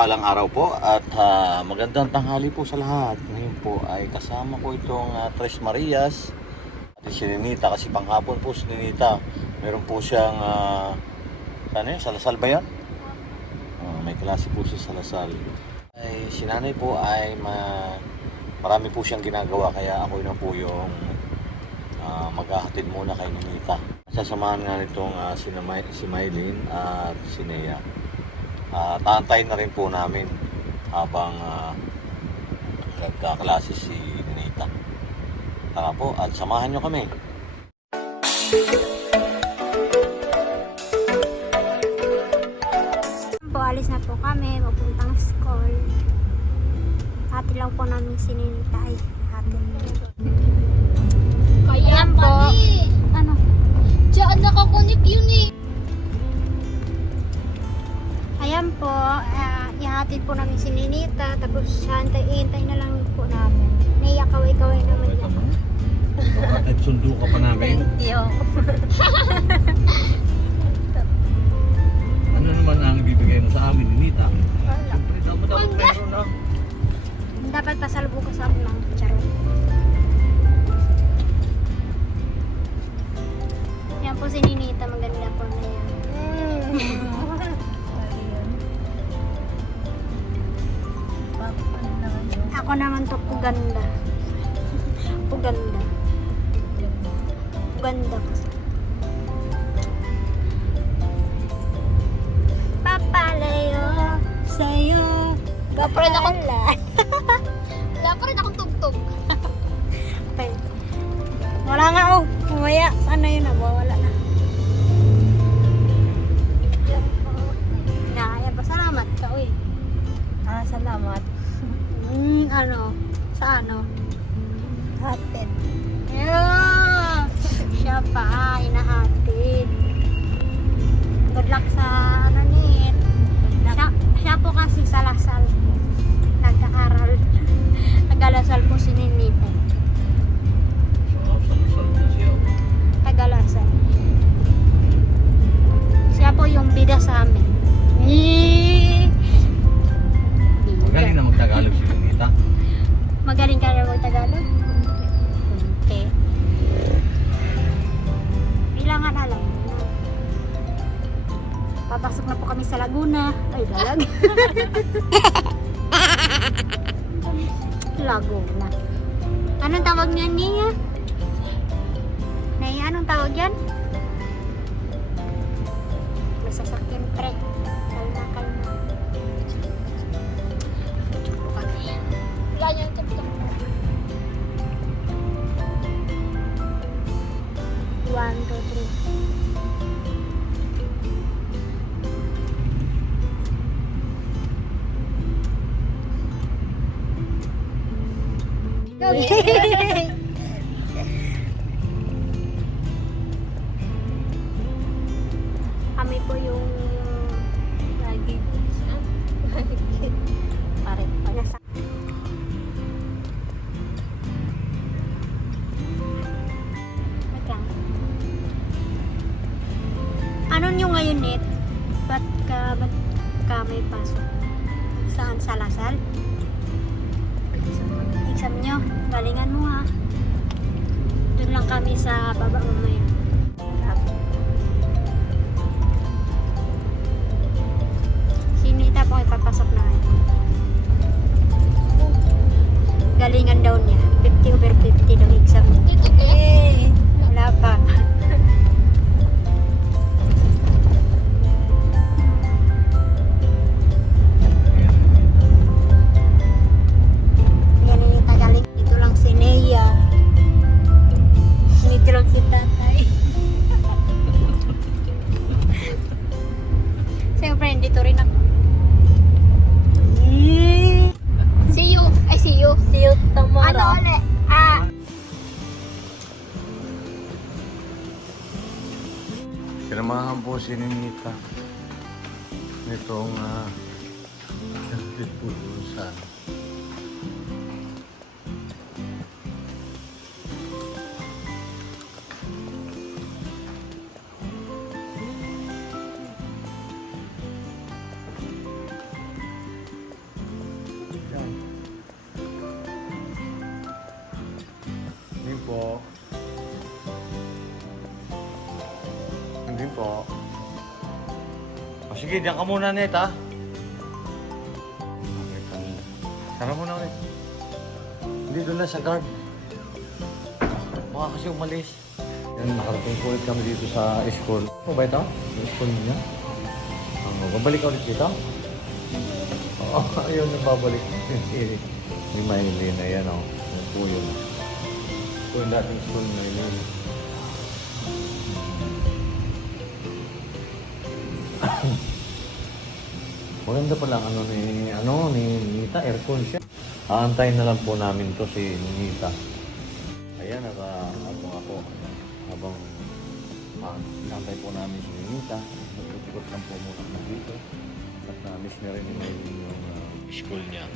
mapagpalang araw po at ah, magandang tanghali po sa lahat. Ngayon po ay kasama ko itong ah, Tres Marias at si Ninita kasi panghapon po si Ninita. Meron po siyang uh, ano yun, Salasal ba yan? Ah, may klase po siya sa Lasal. Ay, si nanay po ay ma, marami po siyang ginagawa kaya ako na po yung ah, maghahatid muna kay Ninita. Sasamahan nga nitong ah, si, Namay, si Maylin at si Nea. Uh, taantayin na rin po namin habang uh, nagkaklase si Ninita. Tara po at samahan nyo kami. po, alis na po kami, papuntang school. Hati lang po namin si Ninita. Ay, hati. Kaya Ayan po. Ano? Diyan nakakunik yun eh. Po, ah, ihatid po namin si Ninita. Tapos, hantay-hintay na lang po namin. Naiya kaway-kaway naman yan. At sundo ka pa namin. Thank you. Ano naman ang ibibigay mo sa amin, Ninita? Siyempre, dapat Mangga. meron na. Dapat pasalubong ko sa amin lang. Charot. Yan po si Ninita, Wala pa rin akong-. Wala pa rin akong tugtog. Okay. Wala nga oh. Kumaya. Sana yun na. Wala na. Na, ayan pa. Salamat ka, uy. Ah, salamat. Hmm, ano? Sa ano? Hatid. Yeah! Siya pa, inahatid. Good luck sa ano ni. Siya, siya po kasi sa Lasal. Yan? Galingan daw niya. 50 over 50 daw exam. Yan. Eh, wala pa. Sinamahan po si Ninita nitong uh, po doon sa Sige, diyan ka muna, Net, ha? Tara muna ulit. Hindi doon lang sa guard. Baka kasi umalis. Yan, nakarating po ulit kami dito sa school. Ano ba ito? Yung school niya? Ano, babalik ulit dito? Oo, ayun, nababalik. Maylin, ayan o. Yan po yun. Ito yung dating school ni Maylin. Maganda pala ano ni ano ni Nita aircon siya. Aantayin na lang po namin to si Nita. Ayan naka ako ako habang ah, inaantay po namin si Nita. Nagtutikot lang po muna na dito. At na-miss na rin Maylin yung ah, school niya.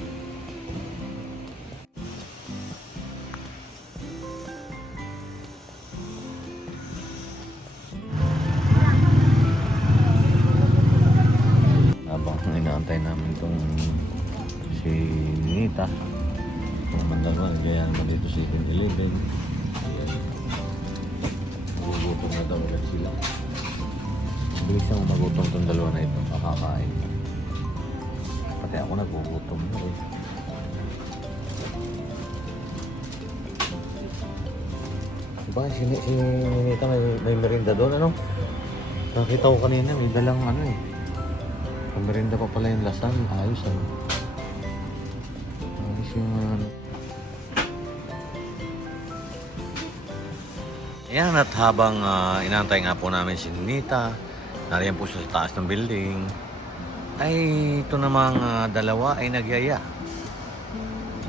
Nita kung mandalwan kaya naman dito si 7-Eleven magugutom na daw ulit sila bilis ang magutom itong dalawa na ito makakain pati ako nagugutom na eh Diba, si, si Nita may, may merinda doon, ano? Nakita ko kanina, may dalang ano eh. Pamerinda pa pala yung lasal. Ayos ano. Yung. Ayan at habang uh, inaantay nga po namin si Nita, nariyan po siya sa taas ng building, ay ito namang ah, dalawa ay nagyaya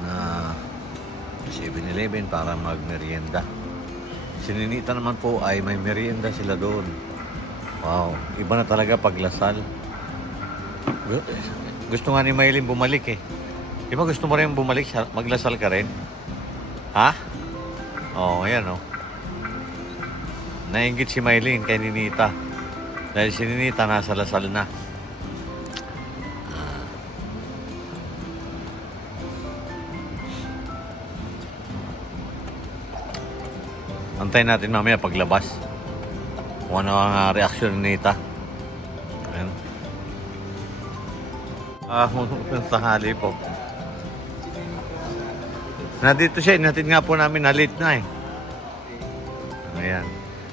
na 7-Eleven para magmerienda. Si Ninita naman po ay may merienda sila doon. Wow, iba na talaga paglasal. Gu- Gusto nga ni Maylin bumalik eh. Di ba gusto mo rin bumalik, maglasal ka rin? Ha? Oo, oh, ayan oh. Nainggit si Maylin kay Ninita. Dahil si Ninita nasa lasal na. Ah. Antayin natin mamaya paglabas. Kung ano ang ah, reaksyon ni Nita. Ayan. Ah, sa hali po. Nandito siya, natin nga po namin na late na eh. Ayan.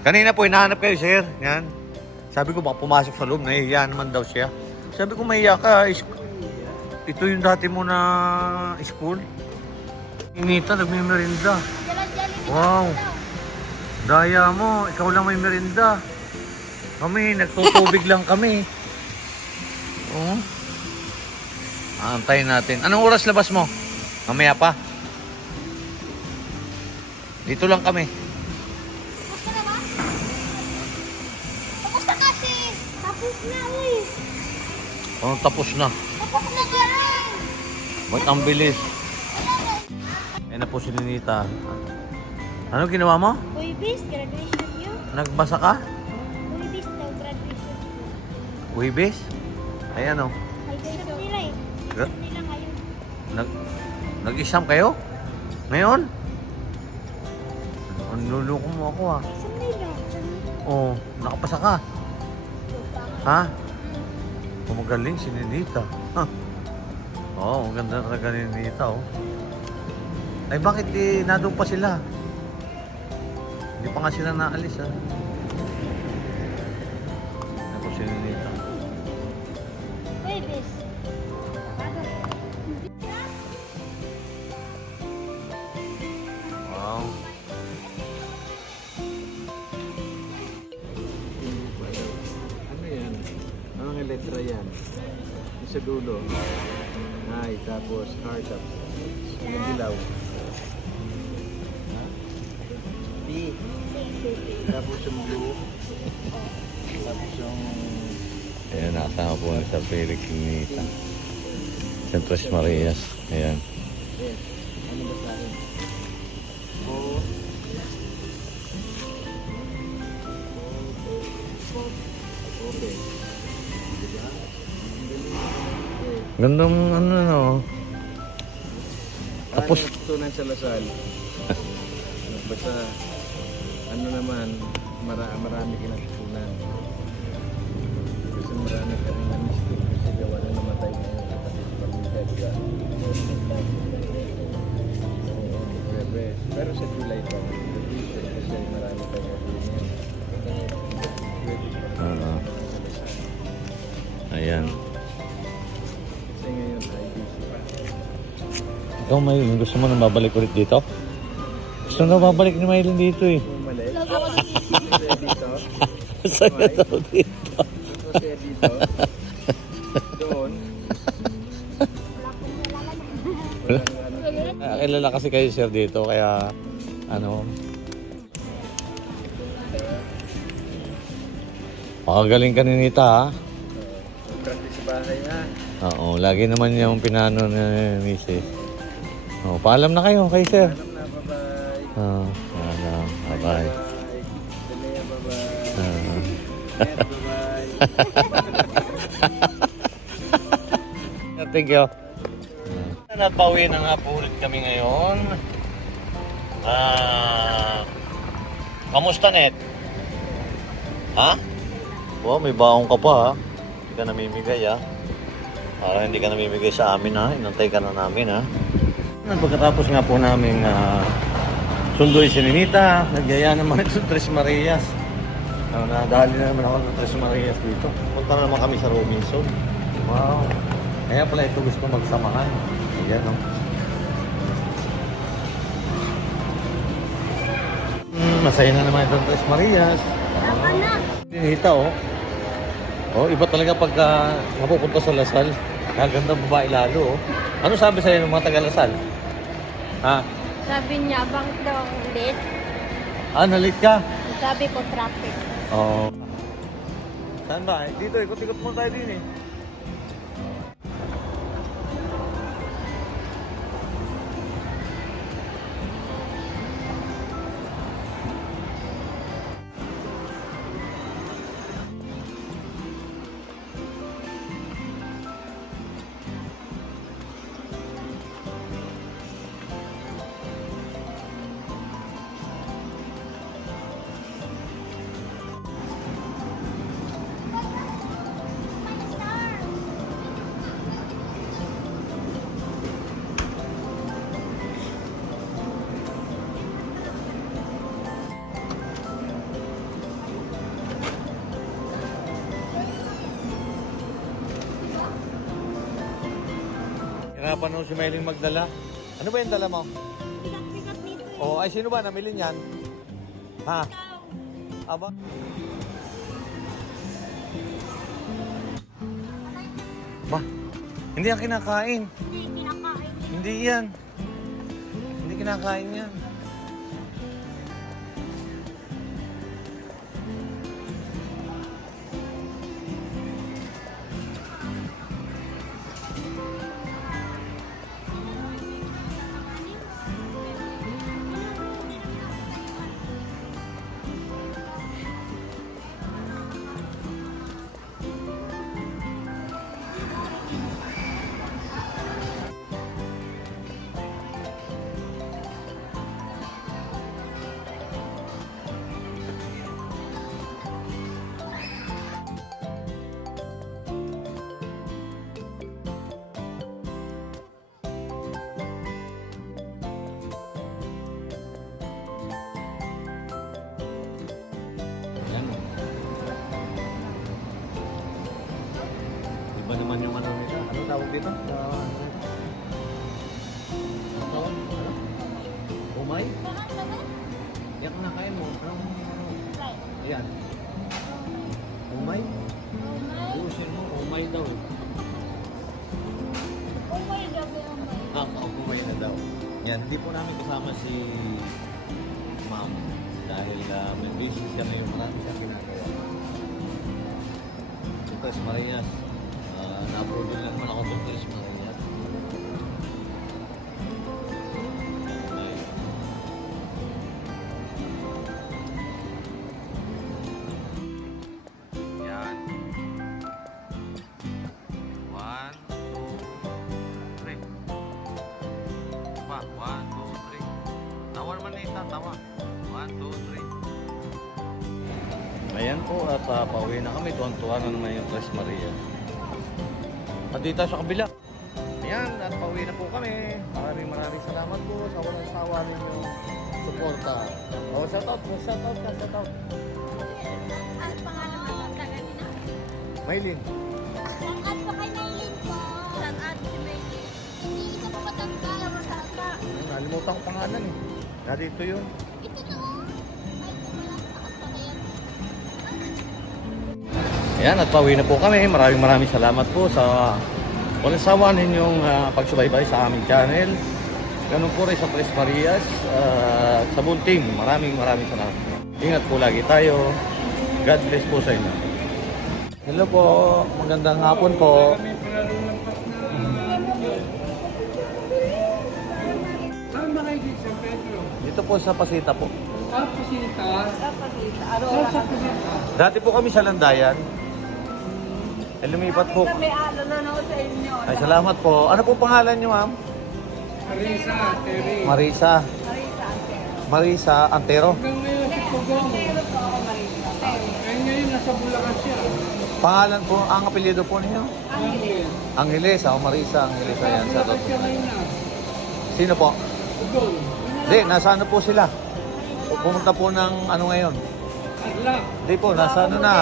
Kanina po, hinahanap kayo, sir. Yan. Sabi ko, baka pumasok sa loob, nahihiya naman daw siya. Sabi ko, mahiya ka. Ito yung dati mo na school. Inita, nagmimerinda. Wow. Daya mo, ikaw lang may merinda. Kami, nagtutubig lang kami. Oo. Aantayin natin. Anong oras labas mo? Mamaya pa. Dito lang kami. Tapos ka na ba? Tapos na kasi. Tapos na, uy. Ano tapos na? Tapos na ka rin. Ba't ang bilis? Ayun na po si Ninita. Ano ginawa mo? Uy, bis, graduation yun. Nagbasa ka? Uy, bis graduation yun. Wibis? Ayan o. Ay, exam nila eh. Nila ngayon. Nag, nag-exam kayo? Ngayon? Ang luluko mo ako ah. Oo, oh, nakapasa ka. Ha? Oh, magaling si Ninita. Ha? Oo, oh, maganda talaga ni Ninita oh. Ay bakit di nadong pa sila? Hindi pa nga sila naalis ah. Ako si Ninita. Uy, sa dulo. Ay, tapos heart up. Yung dilaw. B. Tapos yung blue. Tapos yung... Ayan, nakasama po sa Felix Ninita. Sa Tres Marias. Ayan. Gandang ano no. Tapos, Ano tutunan sa Lasal? Basta, ano naman, mara, marami kinatutunan. Gusto marami ka rin na-mistake kasi gawa na namatay na yung kapatid pamilya, di ba? Oo, Webes. Pero sa July pa, kasi marami tayong Ikaw, Maylin, gusto mo na babalik ulit dito? Gusto na babalik ni Maylin dito eh. Bumalik. Masaya dito. Saya daw dito. Masaya dito. Doon. Kilala kasi kayo sir dito, kaya ano... Pakagaling ka ni Nita ha. Practice sa bahay ha. Oo, lagi naman yung pinano ni Mrs. Oh, paalam na kayo kay sir. Alam na, bye-bye. Oo, paalam. Bye-bye. Danea, bye-bye. Ah. Ed, bye-bye. Thank you. Napauwi na nga po ulit kami ngayon. Ah, kamusta net? Ha? Wow, may baong ka pa ha. Hindi ka namimigay ha. Para hindi ka namimigay sa amin ha. Inantay ka na namin ha. Pagkatapos nga po namin uh, sunduin si Ninita, nagyaya naman ito Tres Marias. Uh, nadali na naman ako ng Tres Marias dito. Punta na naman kami sa Robinson. Wow. Kaya pala ito gusto magsamahan. Ayan o. Mm, masaya na naman itong Tres Marias. Tama na. Ninita oh. Oh, iba talaga pagka napupunta sa Lasal. Kaganda babae lalo oh. Ano sabi sa'yo ng mga taga-Lasal? Ha? Sabi niya, bang daw late. Ah, nalit ka? Sabi ko, traffic. Oo. Saan ba? Eh, Dito, ikot-ikot muna tayo din eh. Hirapan mo si Mailing magdala. Ano ba yung dala mo? Oo, ay sino ba namili niyan? Ha? Aba? Ba? Hindi yan kinakain. Hindi, kinakain. Hindi yan. Hindi kinakain. Yan. Naman yung ano nila. Ano tawag dito? Sa... Ano tawag? Ano? Umay? Yan ang nakain mo. Anong ano? Ayan. Umay? Buusin mo. Umay daw. Ah, umay na daw. Yan, hindi po namin kasama si ma'am dahil uh, may busy siya ngayon marami siya ginagawa. Marias, uh, na-approve lang naman ako Tres Marias. Ayun. Yan. One, two, three. Pa, one, two, three. Tawar man na ita, tawa. One, two, three. Ayan po at uh, pauwi na kami. Tuwan-tuwa na naman yung Tres Maria. Dito sa kabila. Ayan, at pauwi na po kami. Maraming maraming salamat po sa walang sawa ninyong suporta. Oh, shout out, shout out ka, shout out. Ano pangalan mo? Tagalina? Maylin. Saan po kay Maylin po? Saan at si Maylin? Hindi isa po matanda. Matanda. Nalimutan ko pangalan eh. Narito yun. Ayan, at pauwi na po kami. Maraming maraming salamat po sa walang sawa ninyong ah, pagsubaybay sa aming channel. Ganun po rin sa Tres Marias at sa buong team. Maraming maraming salamat. Ingat po lagi tayo. God bless po sa inyo. Hello po. Magandang hapon po. Saan ba kayo dito sa Pedro? Dito po sa Pasita po. Pasita. Sa Pasita. Sa Pasita? Dati po kami sa Landayan. Eh, lumipat po. May ano na ako sa inyo. Ay, salamat po. Ano po pangalan niyo, ma'am? Marisa, Terry. Marisa. Marisa Antero. Hanggang ngayon si Pugong. Eh ngayon nasa Bulacan siya. Pangalan po, ang apelyido po ninyo? Angel. Angeles, ako Marisa, Angeles, ayan, sa Bulacan siya ngayon na. Sino po? Pugong. Hindi, nasa ano po sila? Pumunta po ng ano ngayon? Adlak. Hindi po, nasa ano na?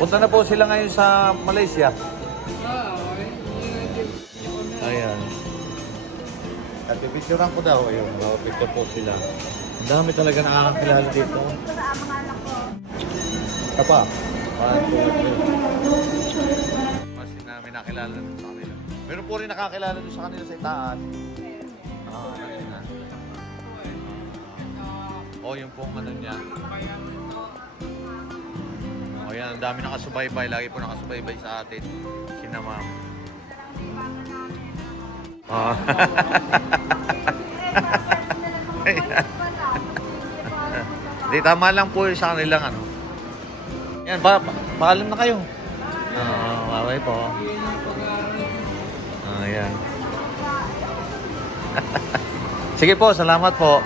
Punta na po sila ngayon sa Malaysia. Ayan. At pipicturean ko daw, ayun, mga picture po sila. Ang dami talaga nakakakilala dito. Ito pa. Paano po ito? Mas namin nakilala dun sa kanila. Meron po rin nakakilala dun sa kanila sa itaan. Ah, na. Oh, yung pong ano niya. Oh, yan. Ang dami nakasubaybay. Lagi po nakasubaybay sa atin. Sina ma'am. Ah. Hindi, tama lang po sa kanilang ano. Yan, pa, pa paalam na kayo. Ah, bye po. Ah, yan. Sige po, salamat po.